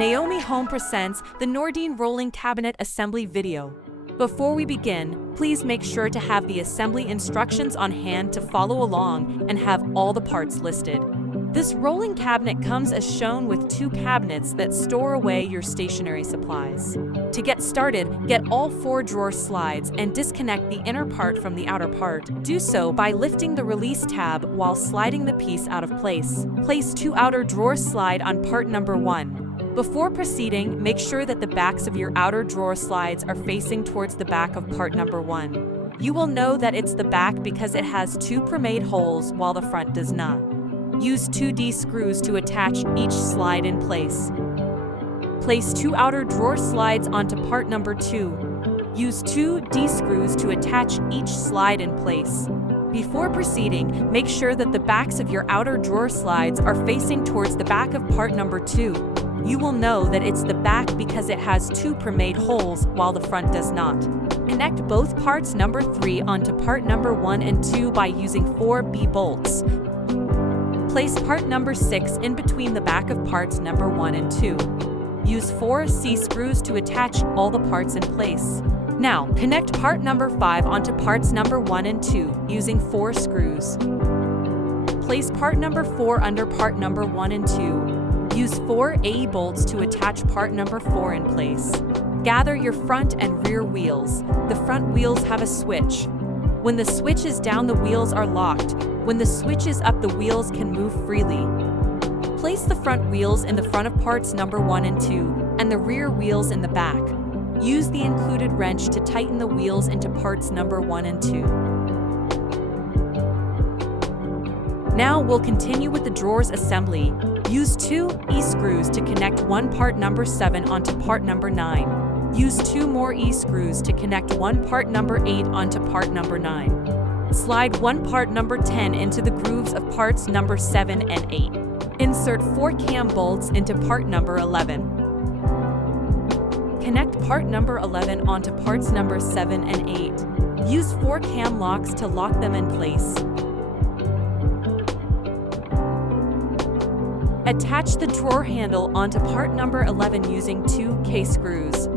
Naomi Home presents the Nordine Rolling Cabinet Assembly video. Before we begin, please make sure to have the assembly instructions on hand to follow along and have all the parts listed. This rolling cabinet comes as shown with two cabinets that store away your stationery supplies. To get started, get all 4 drawer slides and disconnect the inner part from the outer part. Do so by lifting the release tab while sliding the piece out of place. Place 2 outer drawer slide on part number 1. Before proceeding, make sure that the backs of your outer drawer slides are facing towards the back of part number 1. You will know that it's the back because it has 2 pre-made holes while the front does not. Use 2 D-screws to attach each slide in place. Place 2 outer drawer slides onto part number 2. Use 2 D-screws to attach each slide in place. Before proceeding, make sure that the backs of your outer drawer slides are facing towards the back of part number 2. You will know that it's the back because it has 2 pre-made holes while the front does not. Connect both parts number 3 onto part number 1 and 2 by using 4 B-bolts. Place part number 6 in between the back of parts number 1 and 2. Use 4 C-screws to attach all the parts in place. Now, connect part number 5 onto parts number 1 and 2 using 4 screws. Place part number 4 under part number 1 and 2. Use 4 A bolts to attach part number 4 in place. Gather your front and rear wheels. The front wheels have a switch. When the switch is down, the wheels are locked. When the switch is up, the wheels can move freely. Place the front wheels in the front of parts number 1 and 2, and the rear wheels in the back. Use the included wrench to tighten the wheels into parts number 1 and 2. Now we'll continue with the drawers assembly. Use 2 E-screws to connect one part number 7 onto part number 9. Use 2 more E-screws to connect one part number 8 onto part number 9. Slide one part number 10 into the grooves of parts number 7 and 8. Insert 4 cam bolts into part number 11. Connect part number 11 onto parts number 7 and 8. Use 4 cam locks to lock them in place. Attach the drawer handle onto part number 11 using 2 K-screws.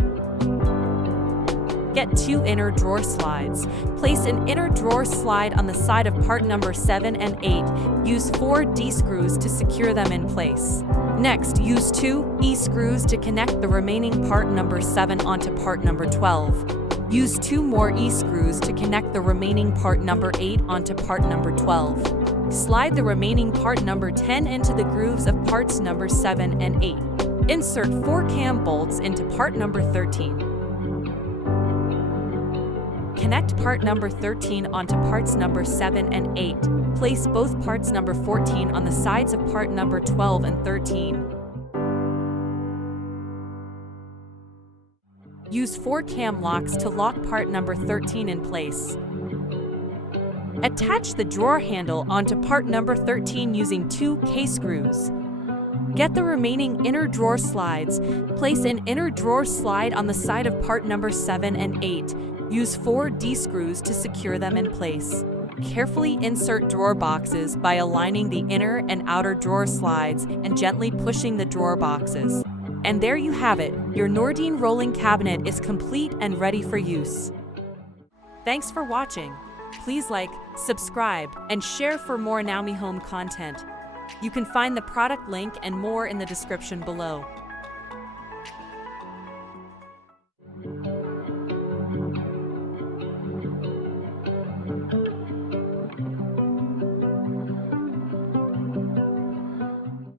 Get 2 inner drawer slides. Place an inner drawer slide on the side of part number 7 and 8. Use 4 D-screws to secure them in place. Next, use 2 E-screws to connect the remaining part number 7 onto part number 12. Use 2 more E-screws to connect the remaining part number 8 onto part number 12. Slide the remaining part number 10 into the grooves of parts number 7 and 8. Insert 4 cam bolts into part number 13. Connect part number 13 onto parts number 7 and 8. Place both parts number 14 on the sides of part number 12 and 13. Use 4 cam locks to lock part number 13 in place. Attach the drawer handle onto part number 13 using 2 K-screws. Get the remaining inner drawer slides. Place an inner drawer slide on the side of part number 7 and 8. Use 4 D-screws to secure them in place. Carefully insert drawer boxes by aligning the inner and outer drawer slides and gently pushing the drawer boxes. And there you have it. Your Nordine rolling cabinet is complete and ready for use. Thanks for watching. Please like, subscribe, and share for more Naomi Home content. You can find the product link and more in the description below.